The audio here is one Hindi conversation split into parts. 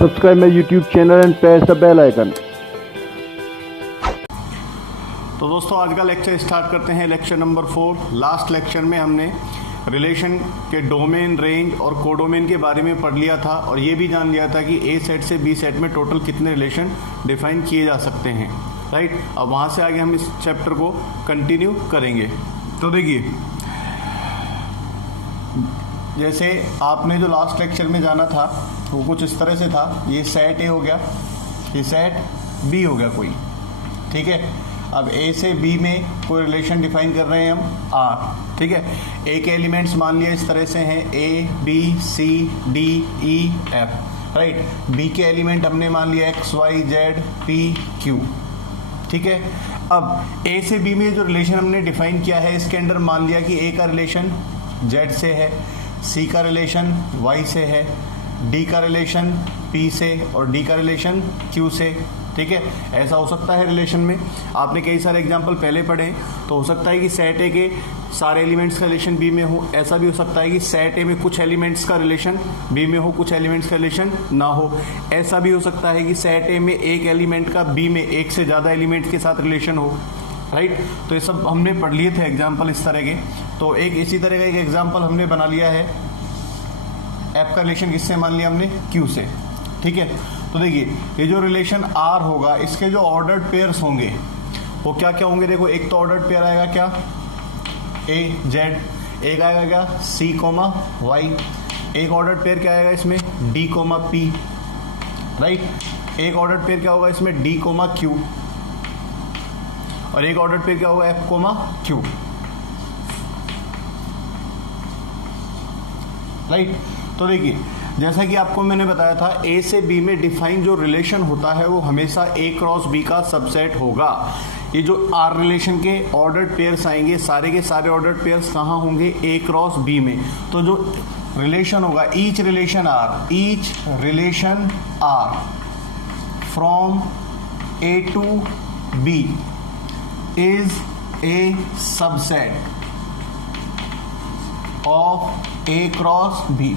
Subscribe my YouTube channel and press the bell icon. तो दोस्तों आज का लेक्चर स्टार्ट करते हैं। Lecture number 4। लास्ट लेक्चर में हमने रिलेशन के डोमेन, रेंज और कोडोमेन के बारे में पढ़ लिया था और ये भी जान लिया था कि ए सेट से बी सेट में टोटल कितने रिलेशन डिफाइन किए जा सकते हैं, राइट। अब वहाँ से आगे हम इस चैप्टर को कंटिन्यू करेंगे। तो देखिए, जैसे आपने जो लास्ट लेक्चर में जाना था वो कुछ इस तरह से था। ये सेट ए हो गया, ये सेट बी हो गया कोई, ठीक है। अब ए से बी में कोई रिलेशन डिफाइन कर रहे हैं हम आर, ठीक है। ए के एलिमेंट्स मान लिया इस तरह से हैं a b c d e f, right. B के एलिमेंट हमने मान लिया x y z p q, ठीक है। अब ए से बी में जो रिलेशन हमने डिफाइन किया है इसके अंदर मान लिया कि ए का रिलेशन जेड से है, सी का रिलेशन वाई से है, डी का रिलेशन पी से और डी का रिलेशन क्यू से, ठीक है। ऐसा हो सकता है रिलेशन में, आपने कई सारे एग्जांपल पहले पढ़े हैं। तो हो सकता है कि सेट ए के सारे एलिमेंट्स का रिलेशन बी में हो, ऐसा भी हो सकता है कि सेट ए में कुछ एलिमेंट्स का रिलेशन बी में हो, कुछ एलिमेंट्स का रिलेशन ना हो। ऐसा भी हो सकता है कि सेट ए में एक एलिमेंट का बी में एक से ज़्यादा एलिमेंट के साथ रिलेशन हो, राइट। तो ये सब हमने पढ़ लिए थे एग्जाम्पल इस तरह के। तो एक इसी तरह का एक एग्जाम्पल हमने बना लिया है, एफ का रिलेशन किससे मान लिया हमने, क्यू से, ठीक है। तो देखिए, ये जो रिलेशन आर होगा इसके जो ऑर्डर्ड पेयर्स होंगे वो क्या क्या होंगे। देखो, एक तो ऑर्डर्ड पेयर आएगा क्या, ए जेड, एक आएगा क्या सी कोमा वाई, एक ऑर्डर्ड पेयर क्या आएगा इसमें डी कोमा पी, राइट। एक ऑर्डर्ड पेयर क्या होगा इसमें डी कोमा क्यू, और एक ऑर्डर्ड पेयर क्या होगा एफ कोमा क्यू, राइट। तो देखिए, जैसा कि आपको मैंने बताया था ए से बी में डिफाइन जो रिलेशन होता है वो हमेशा ए क्रॉस बी का सबसेट होगा। ये जो आर रिलेशन के ऑर्डर्ड पेयर्स आएंगे सारे के सारे ऑर्डर्ड पेयर्स कहाँ होंगे, ए क्रॉस बी में। तो जो रिलेशन होगा each relation R from A to B is a subset of A cross B,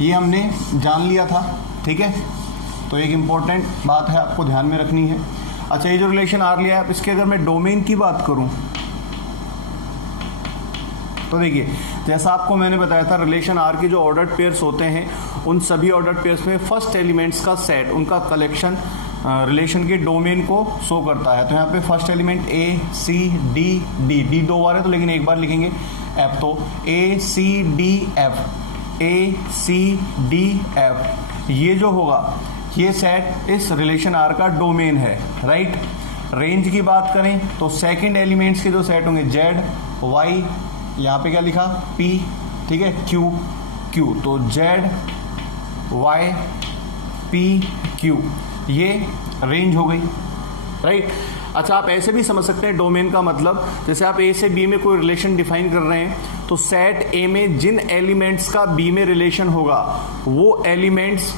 ये हमने जान लिया था, ठीक है। तो एक इंपॉर्टेंट बात है आपको ध्यान में रखनी है। अच्छा, ये जो रिलेशन आर लिया है, अब इसके अगर मैं डोमेन की बात करूं तो देखिए, जैसा आपको मैंने बताया था रिलेशन आर की जो ऑर्डर्ड पेयर्स होते हैं उन सभी ऑर्डर्ड पेयर्स में फर्स्ट एलिमेंट्स का सेट, उनका कलेक्शन रिलेशन के डोमेन को शो करता है। तो यहाँ पे फर्स्ट एलिमेंट ए सी डी डी, डी दो बार है तो लेकिन एक बार लिखेंगे एफ, तो ए सी डी एफ, ए सी डी एफ, ये जो होगा ये सेट इस रिलेशन आर का डोमेन है, राइट। रेंज की बात करें तो सेकंड एलिमेंट्स के जो सेट होंगे जेड वाई, यहाँ पे क्या लिखा पी, ठीक है, क्यू क्यू, तो जेड वाई पी क्यू, ये रेंज हो गई, राइट। अच्छा, आप ऐसे भी समझ सकते हैं डोमेन का मतलब, जैसे आप ए से बी में कोई रिलेशन डिफाइन कर रहे हैं तो सेट ए में जिन एलिमेंट्स का बी में रिलेशन होगा वो एलिमेंट्स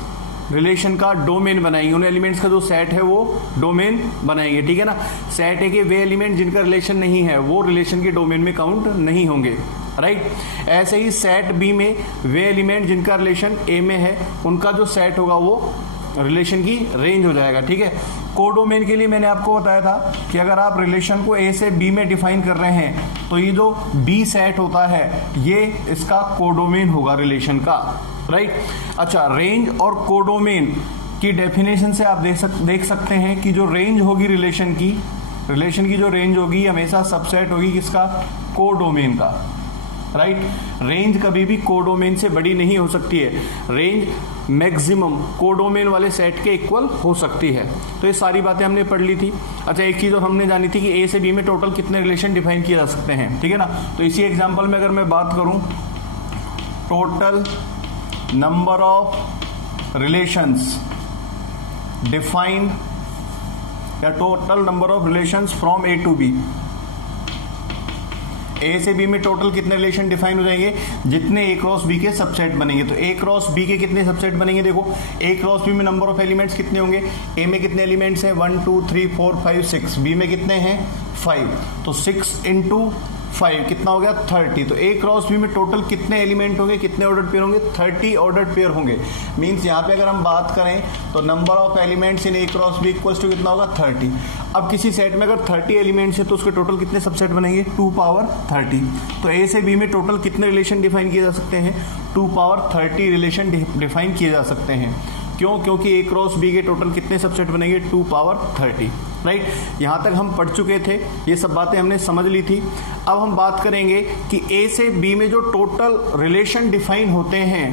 रिलेशन का डोमेन बनाएंगे, उन एलिमेंट्स का जो सेट है वो डोमेन बनाएंगे, ठीक है ना। सेट ए के वे एलिमेंट जिनका रिलेशन नहीं है वो रिलेशन के डोमेन में काउंट नहीं होंगे, राइट। ऐसे ही सेट बी में वे एलिमेंट जिनका रिलेशन ए में है उनका जो सेट होगा वो रिलेशन की रेंज हो जाएगा, ठीक है। कोडोमेन के लिए मैंने आपको बताया था कि अगर आप रिलेशन को ए से बी में डिफाइन कर रहे हैं तो ये जो बी सेट होता है ये इसका कोडोमेन होगा रिलेशन का, राइट। अच्छा, रेंज और कोडोमेन की डेफिनेशन से आप देख सकते हैं कि जो रेंज होगी रिलेशन की जो रेंज होगी हमेशा सबसेट होगी किसका, कोडोमेन का, राइट। रेंज कभी भी कोडोमेन से बड़ी नहीं हो सकती है, रेंज मैक्सिमम कोडोमेन वाले सेट के इक्वल हो सकती है। तो ये सारी बातें हमने पढ़ ली थी। अच्छा, एक चीज और हमने जानी थी कि ए से बी में टोटल कितने रिलेशन डिफाइन किए जा सकते हैं, ठीक है ना। तो इसी एग्जांपल में अगर मैं बात करूं, total number of relations defined या total number of relations from A to B, A से बी में टोटल कितने रिलेशन डिफाइन हो जाएंगे, जितने ए क्रॉस बी के सबसेट बनेंगे। तो ए क्रॉस बी के कितने सबसेट बनेंगे, देखो ए क्रॉस बी में नंबर ऑफ एलिमेंट्स कितने होंगे, ए में कितने एलिमेंट्स हैं 1 2 3 4 5 6, बी में कितने हैं 5, तो 6 इंटू 5, कितना हो गया 30। तो ए क्रॉस बी में टोटल कितने एलिमेंट होंगे, कितने ऑर्डर्ड पेयर होंगे, 30 ऑर्डर्ड पेयर होंगे। मींस यहाँ पे अगर हम बात करें तो number of elements in A cross B equals to कितना होगा 30। अब किसी सेट में अगर 30 एलिमेंट्स है तो उसके टोटल कितने सबसेट बनेंगे 2 पावर 30। तो ए से बी में टोटल कितने रिलेशन डिफाइन किए जा सकते हैं, 2 पावर 30 रिलेशन डिफाइन किए जा सकते हैं। क्यों, क्योंकि ए क्रॉस बी के टोटल कितने सबसेट बनेंगे 2 पावर 30। राइट, यहाँ तक हम पढ़ चुके थे, ये सब बातें हमने समझ ली थी। अब हम बात करेंगे कि ए से बी में जो टोटल रिलेशन डिफाइन होते हैं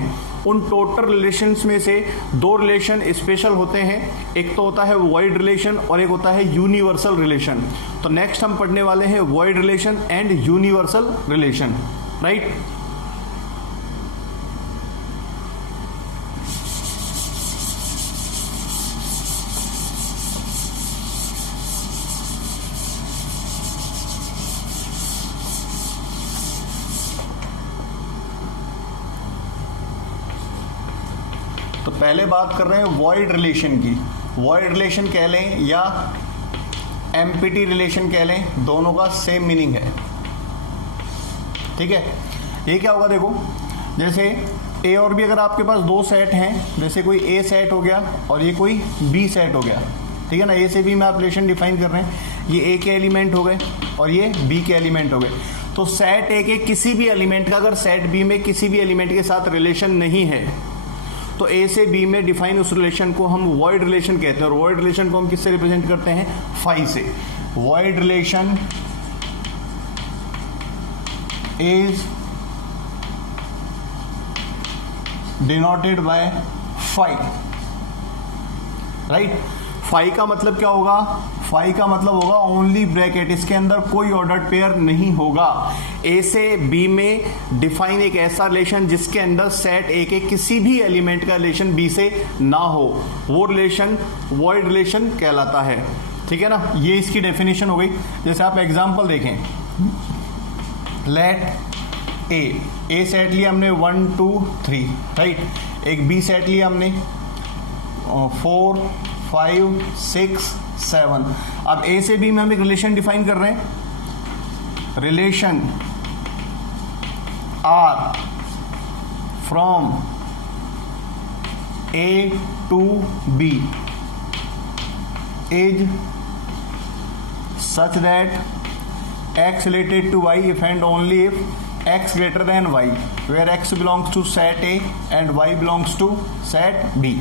उन टोटल रिलेशंस में से 2 रिलेशन स्पेशल होते हैं। एक तो होता है वॉइड रिलेशन और एक होता है यूनिवर्सल रिलेशन। तो नेक्स्ट हम पढ़ने वाले हैं void relation and universal relation. Right, तो पहले बात कर रहे हैं वॉइड रिलेशन की। वॉइड रिलेशन कह लें या एम्प्टी रिलेशन कह लें, दोनों का सेम मीनिंग है। ठीक है, ये क्या होगा, देखो जैसे ए और बी अगर आपके पास 2 सेट हैं, जैसे कोई ए सेट हो गया और ये कोई बी सेट हो गया, ठीक है ना। ए से बी में आप रिलेशन डिफाइन कर रहे हैं, ये ए के एलिमेंट हो गए और ये बी के एलिमेंट हो गए। तो सेट ए के किसी भी एलिमेंट का अगर सेट बी में किसी भी एलिमेंट के साथ रिलेशन नहीं है तो ए से बी में डिफाइन उस रिलेशन को हम वॉइड रिलेशन कहते हैं। और वॉइड रिलेशन को हम किससे रिप्रेजेंट करते हैं, फाई से। Void relation is denoted by phi. Right, phi का मतलब क्या होगा, फाई का मतलब होगा ओनली ब्रैकेट, इसके अंदर कोई ऑर्डर्ड पेयर नहीं होगा। ए से बी में डिफाइन एक ऐसा रिलेशन जिसके अंदर सेट ए के किसी भी एलिमेंट का रिलेशन बी से ना हो, वो रिलेशन वॉइड रिलेशन कहलाता है। ठीक है ना, ये इसकी डेफिनेशन हो गई। जैसे आप एग्जांपल देखें, लेट ए सेट लिया हमने 1 2 3, राइट। एक बी सेट लिया हमने 4 5 6 7। अब ए से बी में हम एक रिलेशन डिफाइन कर रहे हैं, relation R from A to B is such that x related to y if and only if x greater than y, where x belongs to set A and y belongs to set B।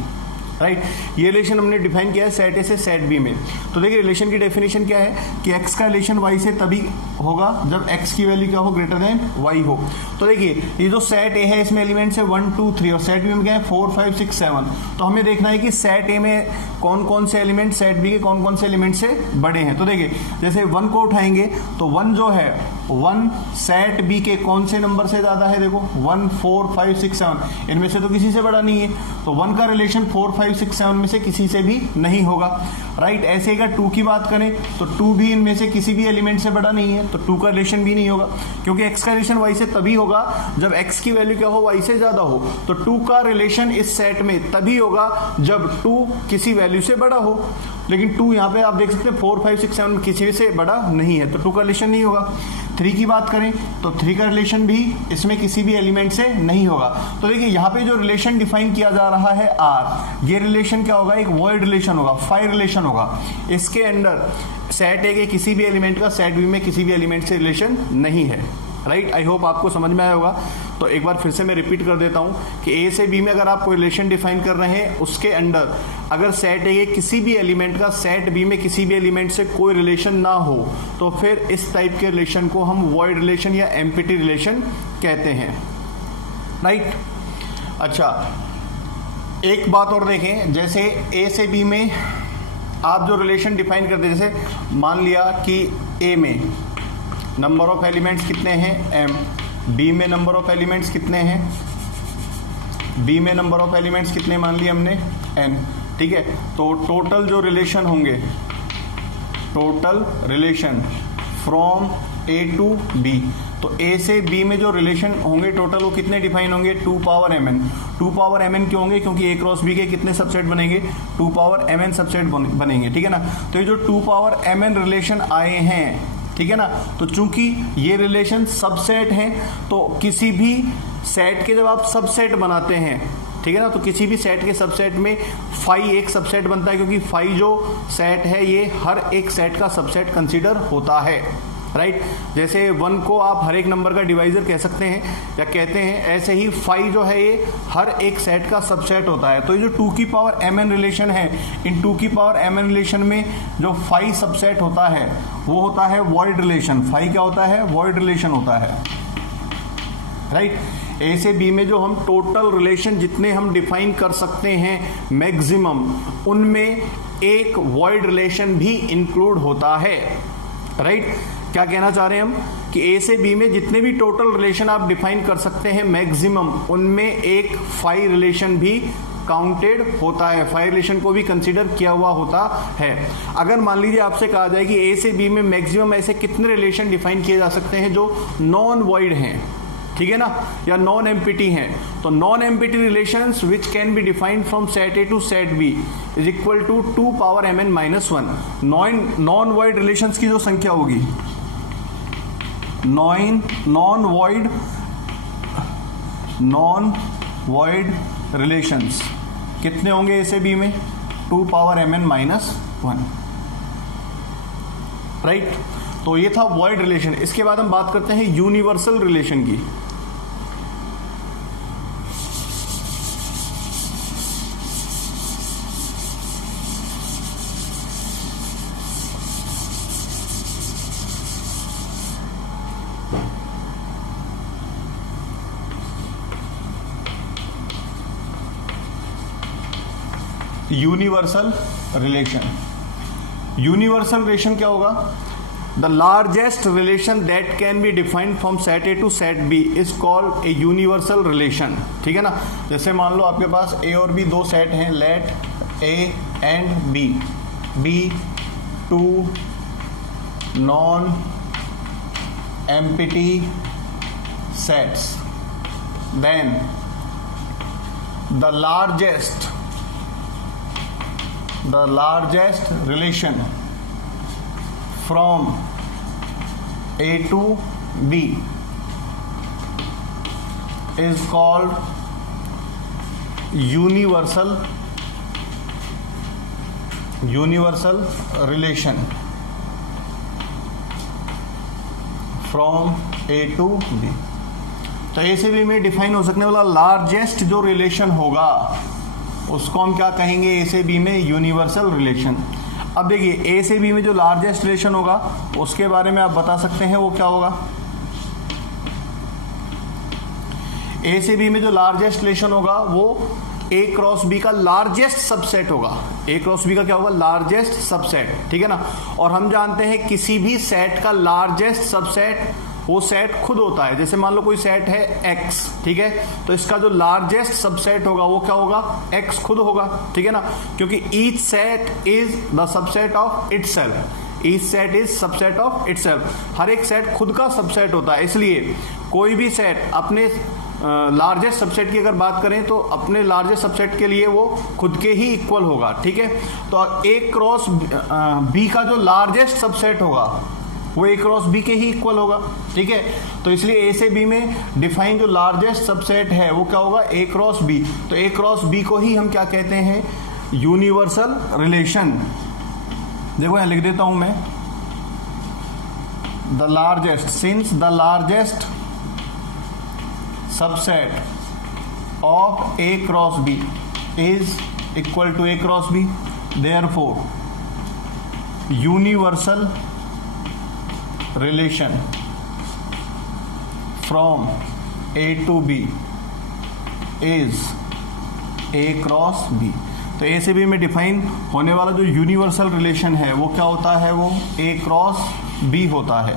Right, ये रिलेशन हमने डिफाइन किया है सेट ए से सेट बी में। तो देखिए रिलेशन की डेफिनेशन क्या है कि x का रिलेशन y से तभी होगा जब x की वैल्यू क्या हो, ग्रेटर देन y हो। तो देखिए ये जो सेट ए है इसमें एलिमेंट्स है 1 2 3 और सेट बी में क्या है 4 5 6 7। तो हमें देखना है कि सेट ए में कौन कौन से एलिमेंट सेट बी के कौन कौन से एलिमेंट से बड़े हैं। तो देखिए जैसे 1 को उठाएंगे तो 1 जो है 1 सेट बी के कौन से नंबर से ज्यादा है, देखो 1 4 5 6 7, इनमें से तो किसी से बड़ा नहीं है। तो 1 का रिलेशन 4 5 6 7 में से किसी से भी नहीं होगा। राइट, ऐसे अगर 2 की बात करें तो 2 भी इनमें से किसी भी एलिमेंट से बड़ा नहीं है, तो 2 का रिलेशन भी नहीं होगा, क्योंकि x का रिलेशन y से तभी होगा जब x की वैल्यू क्या हो, y से ज्यादा हो। तो 2 का रिलेशन इस सेट में तभी होगा जब 2 किसी वैल्यू से बड़ा हो। लेकिन 2 यहाँ पे आप देख सकते हैं 4 5 6 7 में किसी से बड़ा नहीं है, तो 2 का रिलेशन नहीं होगा। 3 की बात करें तो 3 का रिलेशन भी इसमें किसी भी एलिमेंट से नहीं होगा। तो देखिए यहाँ पे जो रिलेशन डिफाइन किया जा रहा है R, ये रिलेशन क्या होगा, एक वॉइड रिलेशन होगा, फाई रिलेशन होगा। इसके अंदर सेट ए के किसी भी एलिमेंट का सेट बी में किसी भी एलिमेंट से रिलेशन नहीं है। राइट, आई होप आपको समझ में आया होगा। तो एक बार फिर से मैं रिपीट कर देता हूं कि ए से बी में अगर आप कोई रिलेशन डिफाइन कर रहे हैं उसके अंदर अगर सेट ए के किसी भी एलिमेंट का सेट बी में किसी भी एलिमेंट से कोई रिलेशन ना हो तो फिर इस टाइप के रिलेशन को हम वॉइड रिलेशन या एम्प्टी रिलेशन कहते हैं। राइट, अच्छा एक बात और देखें, जैसे ए से बी में आप जो रिलेशन डिफाइन करते हैं, जैसे मान लिया कि ए में नंबर ऑफ एलिमेंट्स कितने हैं m, बी में नंबर ऑफ एलिमेंट्स कितने हैं, बी में नंबर ऑफ एलिमेंट्स कितने मान लिए हमने n। ठीक है, तो टोटल जो रिलेशन होंगे, total relation from A to B, तो ए से बी में जो रिलेशन होंगे टोटल वो कितने डिफाइन होंगे, 2 पावर mn। 2 पावर mn क्यों होंगे, क्योंकि ए क्रॉस बी के कितने सबसेट बनेंगे, 2 पावर mn सबसेट बनेंगे। ठीक है ना, तो ये जो 2 पावर mn रिलेशन आए हैं, ठीक है ना। तो चूंकि ये रिलेशन सबसेट है, तो किसी भी सेट के जब आप सबसेट बनाते हैं, ठीक है ना, तो किसी भी सेट के सबसेट में फाई एक सबसेट बनता है, क्योंकि फाई जो सेट है ये हर एक सेट का सबसेट कंसीडर होता है, राइट। जैसे 1 को आप हर एक नंबर का डिवाइजर कह सकते हैं या कहते हैं, ऐसे ही फाई जो है ये हर एक सेट का सबसेट होता है। तो ये जो 2 की पावर mn रिलेशन है, इन 2 की पावर mn रिलेशन में जो फाई सबसेट होता है वो होता है वॉइड रिलेशन। फाई क्या होता है? वॉइड रिलेशन होता है, राइट। ए से बी में जो हम टोटल रिलेशन जितने हम डिफाइन कर सकते हैं मैक्सिमम, उनमें एक वॉइड रिलेशन भी इंक्लूड होता है, राइट। क्या कहना चाह रहे हैं हम कि ए से बी में जितने भी टोटल रिलेशन आप डिफाइन कर सकते हैं मैक्सिमम, उनमें एक फाई रिलेशन भी काउंटेड होता है, फाई रिलेशन को भी कंसीडर किया हुआ होता है। अगर मान लीजिए आपसे कहा जाए कि ए से बी में मैक्सिमम ऐसे कितने रिलेशन डिफाइन किए जा सकते हैं जो नॉन वॉइड हैं, ठीक है ना, या नॉन एम्पिटी हैं, तो non empty relations which can be defined from set A to set B is equal to 2 power mn minus 1। Non void relations की जो संख्या होगी, नॉन वॉइड रिलेशंस कितने होंगे ए से बी में? 2 पावर mn माइनस 1, राइट। तो ये था वॉइड रिलेशन। इसके बाद हम बात करते हैं यूनिवर्सल रिलेशन की। यूनिवर्सल रिलेशन क्या होगा? The largest relation that can be defined from set A to set B is called a universal relation, ठीक है ना। जैसे मान लो आपके पास ए और बी दो सेट हैं, let A and B, be 2 non empty sets, then the largest relation from A to B is called universal relation from A to B। तो ए से बी में डिफाइन हो सकने वाला लार्जेस्ट जो रिलेशन होगा उसको हम क्या कहेंगे? ए से बी में यूनिवर्सल रिलेशन। अब देखिए ए से बी में जो लार्जेस्ट रिलेशन होगा उसके बारे में आप बता सकते हैं वो क्या होगा? ए से बी में जो लार्जेस्ट रिलेशन होगा वो ए क्रॉस बी का लार्जेस्ट सबसेट होगा। ए क्रॉस बी का क्या होगा? लार्जेस्ट सबसेट, ठीक है ना। और हम जानते हैं किसी भी सेट का लार्जेस्ट सबसेट वो सेट खुद होता है। जैसे मान लो कोई सेट है x, ठीक है, तो इसका जो लार्जेस्ट सबसेट होगा वो क्या होगा? x खुद होगा, ठीक है ना, क्योंकि each set is the subset of itself. Each set is subset of itself. हर एक सेट खुद का सबसेट होता है, इसलिए कोई भी सेट अपने लार्जेस्ट सबसेट की अगर बात करें तो अपने लार्जेस्ट सबसेट के लिए वो खुद के ही इक्वल होगा, ठीक है। तो ए क्रॉस बी का जो लार्जेस्ट सबसेट होगा वो ए क्रॉस बी के ही इक्वल होगा, ठीक है। तो इसलिए ए से बी में डिफाइन जो लार्जेस्ट सबसेट है वो क्या होगा? ए क्रॉस बी। तो ए क्रॉस बी को ही हम क्या कहते हैं? Universal relation. देखो यहां लिख देता हूं मैं, the largest, since the largest subset of A cross B is equal to A cross B, therefore universal relation from A to B is A cross B। तो A से B में डिफाइन होने वाला जो यूनिवर्सल रिलेशन है वो क्या होता है? वो A क्रॉस B होता है,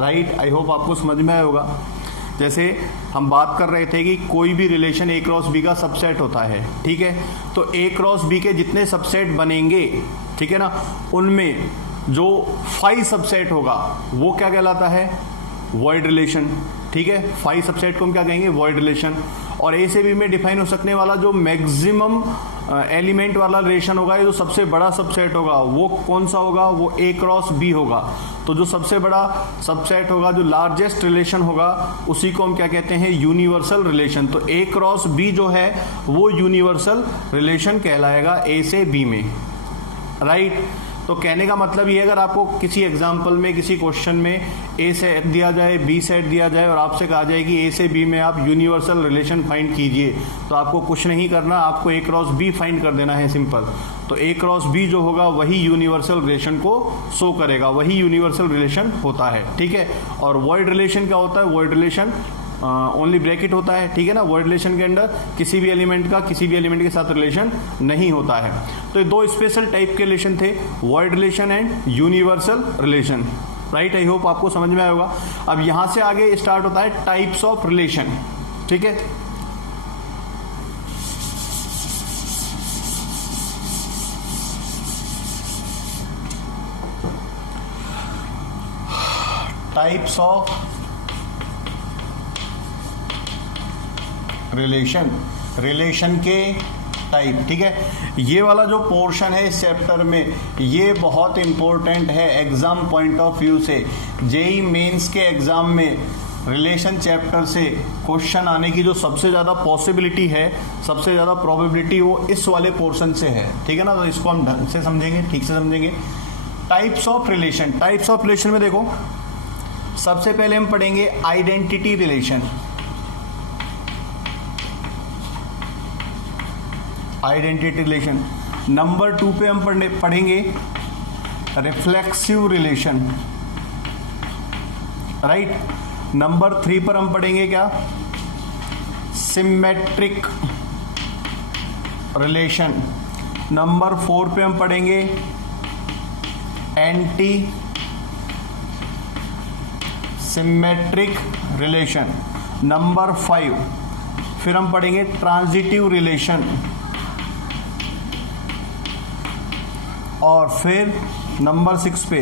राइट। आई होप आपको समझ में आया होगा। जैसे हम बात कर रहे थे कि कोई भी रिलेशन A क्रॉस B का सबसेट होता है, ठीक है, तो A क्रॉस B के जितने सबसेट बनेंगे, ठीक है ना, उनमें जो फाई सबसेट होगा वो क्या कहलाता है? वॉइड रिलेशन, ठीक है। फाई सबसेट को हम क्या कहेंगे? Void relation. और ए से बी में डिफाइन हो सकने वाला जो मैक्सिमम एलिमेंट वाला रिलेशन होगा, ये जो सबसे बड़ा सबसेट होगा वो कौन सा होगा? वो ए क्रॉस बी होगा। तो जो सबसे बड़ा सबसेट होगा, जो लार्जेस्ट रिलेशन होगा, उसी को हम क्या कहते हैं, यूनिवर्सल रिलेशन। तो A क्रॉस B जो है वो यूनिवर्सल रिलेशन कहलाएगा A से B में, राइट। तो कहने का मतलब ये, अगर आपको किसी एग्जाम्पल में, किसी क्वेश्चन में A सेट दिया जाए, B सेट दिया जाए और आपसे कहा जाए कि A से B में आप यूनिवर्सल रिलेशन फाइंड कीजिए, तो आपको कुछ नहीं करना, आपको A क्रॉस B फाइंड कर देना है, सिंपल। तो A क्रॉस B जो होगा वही यूनिवर्सल रिलेशन को शो करेगा, वही यूनिवर्सल रिलेशन होता है, ठीक है। और वॉइड रिलेशन क्या होता है, वॉइड रिलेशन ओनली ब्रैकेट होता है, ठीक है ना। वॉइड रिलेशन के अंदर किसी भी एलिमेंट का किसी भी एलिमेंट के साथ रिलेशन नहीं होता है। तो ये दो स्पेशल टाइप के रिलेशन थे, void relation and universal relation, right. I hope आपको समझ में आया होगा। अब यहां से आगे स्टार्ट होता है टाइप्स ऑफ रिलेशन, ठीक है। टाइप्स ऑफ रिलेशन के टाइप, ठीक है। ये वाला जो पोर्शन है इस चैप्टर में, ये बहुत इंपॉर्टेंट है एग्जाम पॉइंट ऑफ व्यू से। जेईई मेंस के एग्जाम में रिलेशन चैप्टर से क्वेश्चन आने की जो सबसे ज़्यादा पॉसिबिलिटी है, सबसे ज़्यादा प्रोबेबिलिटी, वो इस वाले पोर्शन से है, ठीक है ना। तो इसको हम ढंग से समझेंगे, ठीक से समझेंगे। Types of relation, types of relation में देखो, सबसे पहले हम पढ़ेंगे identity relation, identity relation. Number 2 पे हम पढ़ेंगे रिफ्लेक्सिव रिलेशन, राइट। नंबर 3 पर हम पढ़ेंगे क्या, सिमेट्रिक रिलेशन। नंबर 4 पे हम पढ़ेंगे एंटी सिमेट्रिक रिलेशन। नंबर 5 फिर हम पढ़ेंगे ट्रांजिटिव रिलेशन, और फिर नंबर 6 पे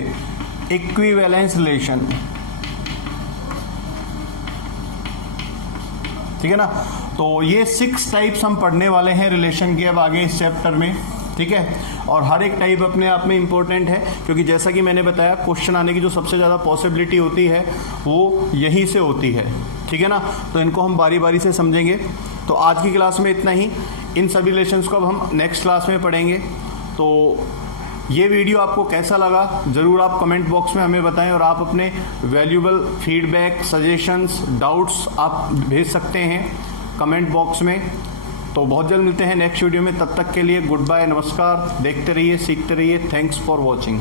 इक्विवेलेंस रिलेशन, ठीक है ना। तो ये 6 टाइप्स हम पढ़ने वाले हैं रिलेशन के अब आगे इस चैप्टर में, ठीक है। और हर एक टाइप अपने आप में इंपॉर्टेंट है, क्योंकि जैसा कि मैंने बताया, क्वेश्चन आने की जो सबसे ज़्यादा पॉसिबिलिटी होती है वो यहीं से होती है, ठीक है ना। तो इनको हम बारी बारी से समझेंगे। तो आज की क्लास में इतना ही। इन सभी रिलेशंस को अब हम नेक्स्ट क्लास में पढ़ेंगे। तो ये वीडियो आपको कैसा लगा ज़रूर आप कमेंट बॉक्स में हमें बताएं, और आप अपने वैल्यूएबल फीडबैक, सजेशंस, डाउट्स आप भेज सकते हैं कमेंट बॉक्स में। तो बहुत जल्द मिलते हैं नेक्स्ट वीडियो में, तब तक के लिए गुड बाय, नमस्कार। देखते रहिए, सीखते रहिए। Thanks for watching.